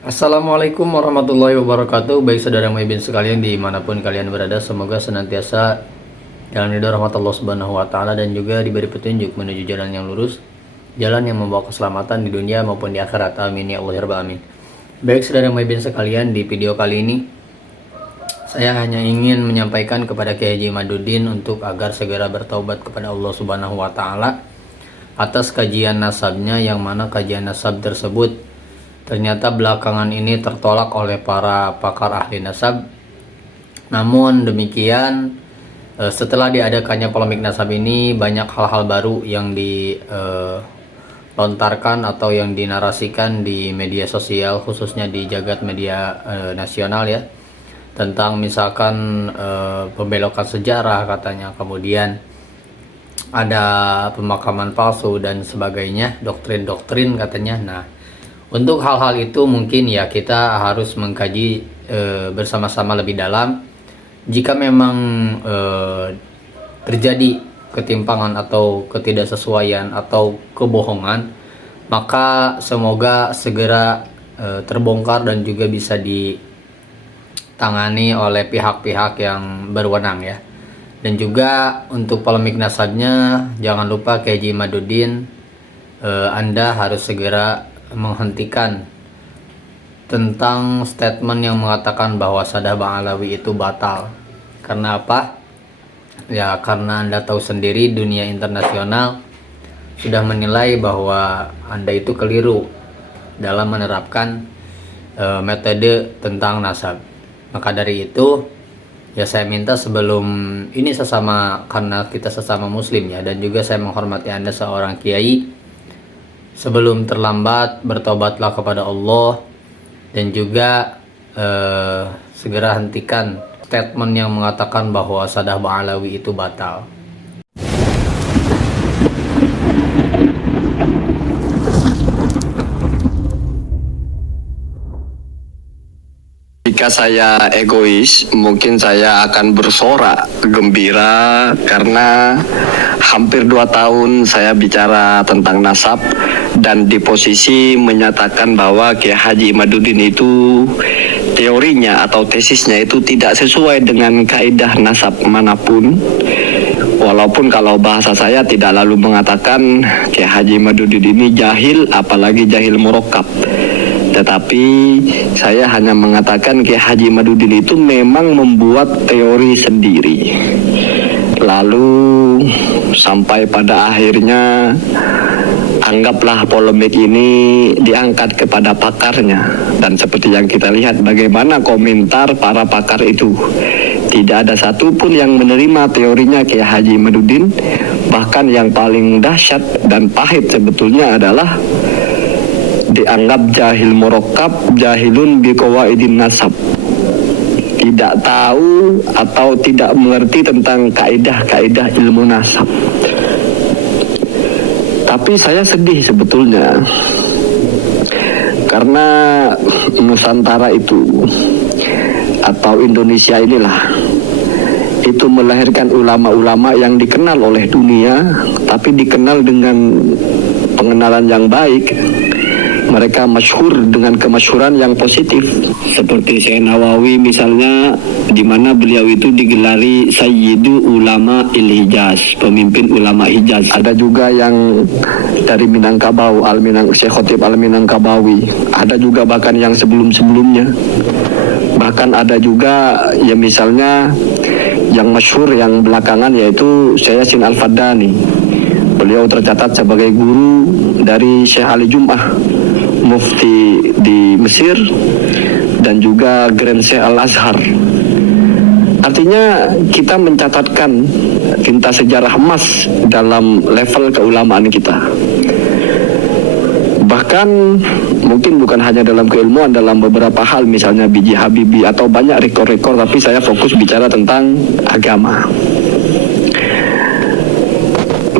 Assalamualaikum warahmatullahi wabarakatuh. Baik saudara Muhibin sekalian dimanapun kalian berada, semoga senantiasa dalam ridho rahmat Allah Subhanahu wa Ta'ala dan juga diberi petunjuk menuju jalan yang lurus, jalan yang membawa keselamatan di dunia maupun di akhirat. Amin ya Allah ya Rabbal alamin. Baik saudara Muhibin sekalian, di video kali ini saya hanya ingin menyampaikan kepada Kiai Haji Imaduddin untuk agar segera bertaubat kepada Allah Subhanahu wa Ta'ala atas kajian nasabnya, yang mana kajian nasab tersebut ternyata belakangan ini tertolak oleh para pakar ahli nasab. Namun demikian, setelah diadakannya polemik nasab ini, banyak hal-hal baru yang dilontarkan atau yang dinarasikan di media sosial, khususnya di jagat media nasional ya, tentang misalkan pembelokan sejarah katanya, kemudian ada pemakaman palsu dan sebagainya, doktrin-doktrin katanya. Nah, untuk hal-hal itu mungkin ya kita harus mengkaji bersama-sama lebih dalam. Jika memang terjadi ketimpangan atau ketidaksesuaian atau kebohongan, maka semoga segera terbongkar dan juga bisa ditangani oleh pihak-pihak yang berwenang ya. Dan juga untuk polemik nasabnya, jangan lupa Kiai Haji Imaduddin, Anda harus segera menghentikan tentang statement yang mengatakan bahwa Sadaq Bang Alawi itu batal. Karena apa? Ya karena Anda tahu sendiri, dunia internasional sudah menilai bahwa Anda itu keliru dalam menerapkan metode tentang nasab. Maka dari itu, ya saya minta sebelum ini karena kita sesama muslim ya, dan juga saya menghormati Anda seorang kiai, sebelum terlambat bertobatlah kepada Allah dan juga segera hentikan statement yang mengatakan bahwa Sadaq Bang Alawi itu batal. Jika saya egois, mungkin saya akan bersorak gembira karena hampir 2 tahun saya bicara tentang nasab dan di posisi menyatakan bahwa Kiai Haji Imaduddin itu teorinya atau tesisnya itu tidak sesuai dengan kaidah nasab manapun. Walaupun kalau bahasa saya tidak lalu mengatakan Kiai Haji Imaduddin ini jahil, apalagi jahil murakkab. Tetapi saya hanya mengatakan Kiai Haji Imaduddin itu memang membuat teori sendiri. Lalu sampai pada akhirnya anggaplah polemik ini diangkat kepada pakarnya. Dan seperti yang kita lihat bagaimana komentar para pakar itu. Tidak ada satupun yang menerima teorinya Kiai Haji Imaduddin. Bahkan yang paling dahsyat dan pahit sebetulnya adalah dianggap jahil murakkab, jahilun biqawaidin nasab. Tidak tahu atau tidak mengerti tentang kaidah-kaidah ilmu nasab. Tapi saya sedih sebetulnya karena Nusantara itu atau Indonesia inilah itu melahirkan ulama-ulama yang dikenal oleh dunia, tapi dikenal dengan pengenalan yang baik. Mereka masyhur dengan kemasyhuran yang positif, seperti Syekh Nawawi misalnya, di mana beliau itu digelari Sayyidu Ulama Il-Hijaz, pemimpin ulama Hijaz. Ada juga yang dari Minangkabau, Syekh Khotib Al-Minangkabawi. Ada juga bahkan yang sebelum-sebelumnya. Bahkan ada juga ya misalnya yang masyhur yang belakangan yaitu Syekh Yasin Al-Faddani. Beliau tercatat sebagai guru dari Syekh Ali Jum'ah, mufti di Mesir, dan juga Grand Syekh Al-Azhar. Artinya kita mencatatkan tinta sejarah emas dalam level keulamaan kita. Bahkan mungkin bukan hanya dalam keilmuan, dalam beberapa hal, misalnya B.J. Habibie atau banyak rekor-rekor, tapi saya fokus bicara tentang agama.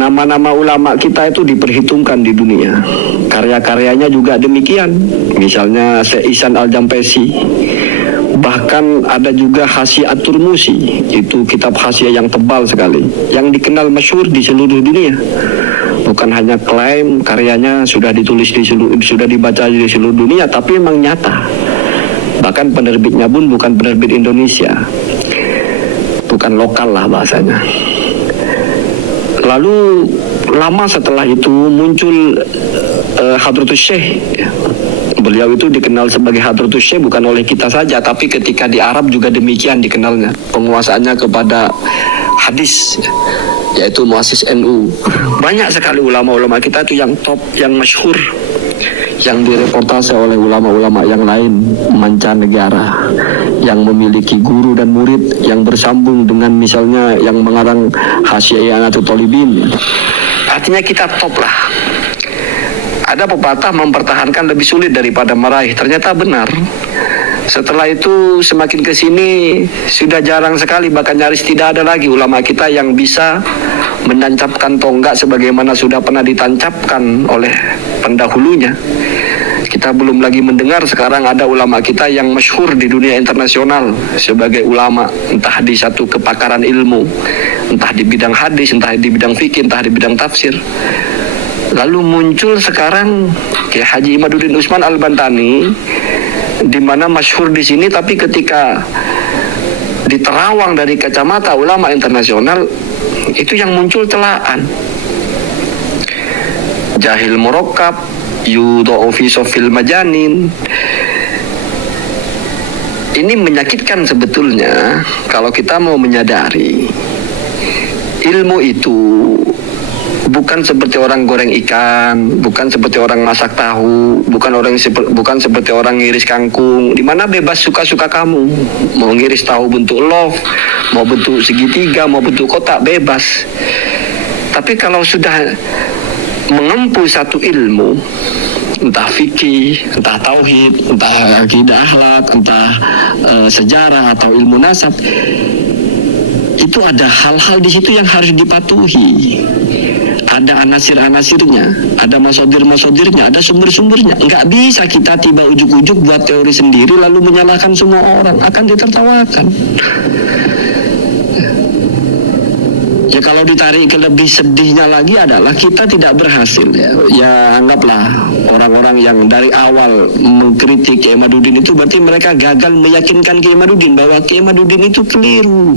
Nama-nama ulama kita itu diperhitungkan di dunia. Karya-karyanya juga demikian. Misalnya Syekh Ihsan Al-Jampesi. Bahkan ada juga Hasyiat Turmusi. Itu kitab hasyiah yang tebal sekali, yang dikenal masyhur di seluruh dunia. bukan hanya klaim, karyanya sudah ditulis sudah dibaca di seluruh dunia, tapi memang nyata. Bahkan penerbitnya pun bukan penerbit Indonesia, bukan lokal lah bahasanya. Lalu lama setelah itu muncul Hadratus Syekh. Beliau itu dikenal sebagai Hadratus Syekh bukan oleh kita saja, tapi ketika di Arab juga demikian dikenalnya. Penguasaannya kepada hadis, yaitu muassis NU. Banyak sekali ulama-ulama kita itu yang top, yang masyhur, yang direportase oleh ulama-ulama yang lain mancanegara, yang memiliki guru dan murid yang bersambung dengan misalnya yang mengarang Hasyiah Anatul Talibin. Artinya kita top lah. Ada pepatah mempertahankan lebih sulit daripada meraih. Ternyata benar. Setelah itu semakin ke sini sudah jarang sekali, bahkan nyaris tidak ada lagi ulama kita yang bisa menancapkan tonggak sebagaimana sudah pernah ditancapkan oleh pendahulunya. Kita belum lagi mendengar sekarang ada ulama kita yang masyhur di dunia internasional sebagai ulama, entah di satu kepakaran ilmu, entah di bidang hadis, entah di bidang fikih, entah di bidang tafsir. Lalu muncul sekarang Kiai Haji Imaduddin Usman Al-Bantani, di mana masyhur di sini, tapi ketika diterawang dari kacamata ulama internasional, itu yang muncul celaan. Jahil murakkab, yudha'u fi safil majanin. Ini menyakitkan sebetulnya kalau kita mau menyadari ilmu itu bukan seperti orang goreng ikan, bukan seperti orang masak tahu, bukan seperti orang ngiris kangkung, di mana bebas suka-suka kamu. Mau ngiris tahu bentuk love, mau bentuk segitiga, mau bentuk kotak, bebas. Tapi kalau sudah mengempu satu ilmu, entah fikih, entah tauhid, entah akidah akhlak, entah sejarah atau ilmu nasab, itu ada hal-hal di situ yang harus dipatuhi. Ada anasir-anasirnya, ada masodir-masodirnya, ada sumber-sumbernya. Nggak bisa kita tiba ujuk-ujuk buat teori sendiri lalu menyalahkan semua orang, akan ditertawakan. Ya kalau ditarik ke lebih sedihnya lagi adalah kita tidak berhasil ya anggaplah orang-orang yang dari awal mengkritik Kiai Imaduddin itu berarti mereka gagal meyakinkan Kiai Imaduddin bahwa Kiai Imaduddin itu keliru.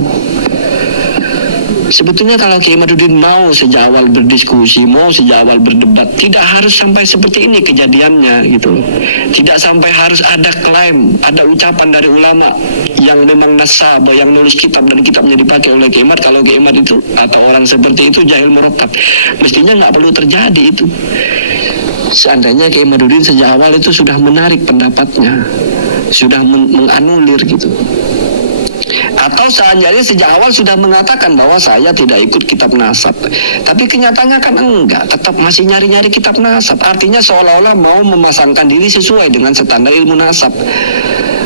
Sebetulnya kalau Kiai Imaduddin mau sejak awal berdiskusi, mau sejak awal berdebat, tidak harus sampai seperti ini kejadiannya gitu. Tidak sampai harus ada klaim, ada ucapan dari ulama yang memang nasabah, yang nulis kitab dan kitabnya dipakai oleh Kiai Imad. Kalau Kiai Imad itu atau orang seperti itu jahil murakkab, mestinya nggak perlu terjadi itu. Seandainya Kiai Imaduddin sejak awal itu sudah menarik pendapatnya, sudah menganulir gitu. Atau seandainya sejak awal sudah mengatakan bahwa saya tidak ikut kitab nasab, tapi kenyataannya kan enggak, tetap masih nyari-nyari kitab nasab. Artinya seolah-olah mau memasangkan diri sesuai dengan standar ilmu nasab.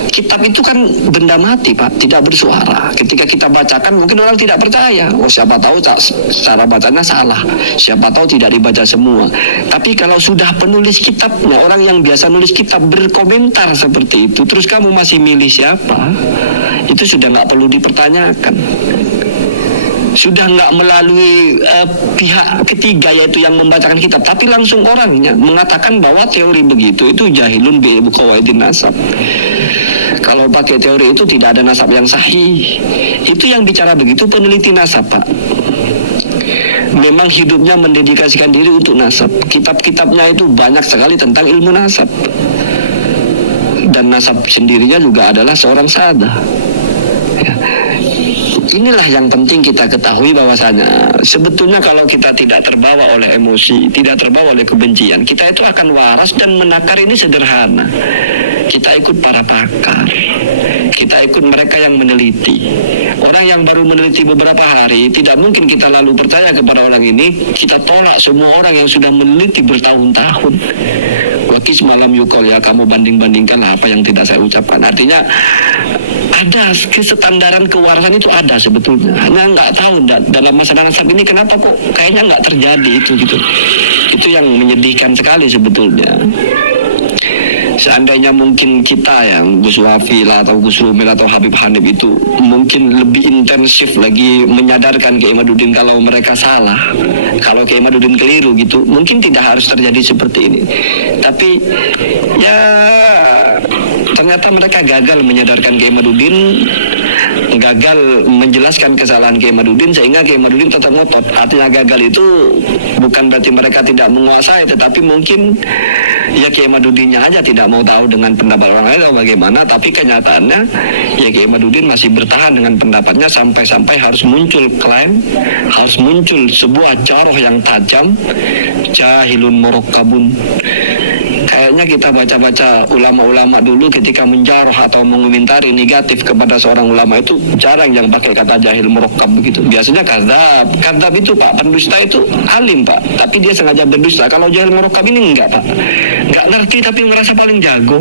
Kitab itu kan benda mati, Pak, tidak bersuara. Ketika kita bacakan mungkin orang tidak percaya. Oh, siapa tahu cara bacanya salah, siapa tahu tidak dibaca semua. Tapi kalau sudah penulis kitabnya, orang yang biasa nulis kitab berkomentar seperti itu, terus kamu masih milih siapa, itu sudah nggak perlu dipertanyakan. Sudah nggak melalui pihak ketiga yaitu yang membacakan kitab, tapi langsung orangnya mengatakan bahwa teori begitu itu jahilun bi qawaidin nasab. Kalau pakai teori itu tidak ada nasab yang sahih. Itu yang bicara begitu peneliti nasab, Pak. Memang hidupnya mendedikasikan diri untuk nasab. Kitab-kitabnya itu banyak sekali tentang ilmu nasab. Dan nasab sendirinya juga adalah seorang sahadah. Inilah yang penting kita ketahui bahwasanya sebetulnya kalau kita tidak terbawa oleh emosi, tidak terbawa oleh kebencian, kita itu akan waras dan menakar ini sederhana. Kita ikut para pakar, kita ikut mereka yang meneliti. Orang yang baru meneliti beberapa hari, tidak mungkin kita lalu percaya kepada orang ini. Kita tolak semua orang yang sudah meneliti bertahun-tahun. Wakis malam yukol, ya kamu banding-bandingkan apa yang tidak saya ucapkan. Artinya ada kesetandaran kewarasan itu ada sebetulnya. Hanya nggak tahu dalam masalah nasab ini kenapa kok kayaknya nggak terjadi itu gitu. Itu yang menyedihkan sekali sebetulnya. seandainya mungkin kita yang Gus Wafil atau Gus Rumil atau Habib Hanif itu mungkin lebih intensif lagi menyadarkan Kiai Imaduddin kalau mereka salah, kalau Kiai Imaduddin keliru gitu, mungkin tidak harus terjadi seperti ini. Tapi ya ternyata mereka gagal menyadarkan Kiai Imaduddin, gagal menjelaskan kesalahan Kiai Imaduddin, sehingga Kiai Imaduddin tetap ngotot. Artinya gagal itu bukan berarti mereka tidak menguasai, tetapi mungkin ya Kiai Imaduddinnya aja tidak mau tahu dengan pendapat orang lain atau bagaimana. Tapi kenyataannya ya Kiai Imaduddin masih bertahan dengan pendapatnya sampai-sampai harus muncul klaim, harus muncul sebuah joroh yang tajam, jahilun murakkabun. Kayaknya kita baca-baca ulama-ulama dulu ketika menjarah atau mengomentari negatif kepada seorang ulama itu jarang yang pakai kata jahil murakkab begitu. Biasanya kadzab itu Pak, pendusta itu alim Pak, tapi dia sengaja berdusta. Kalau jahil murakkab ini enggak Pak, enggak ngerti tapi merasa paling jago.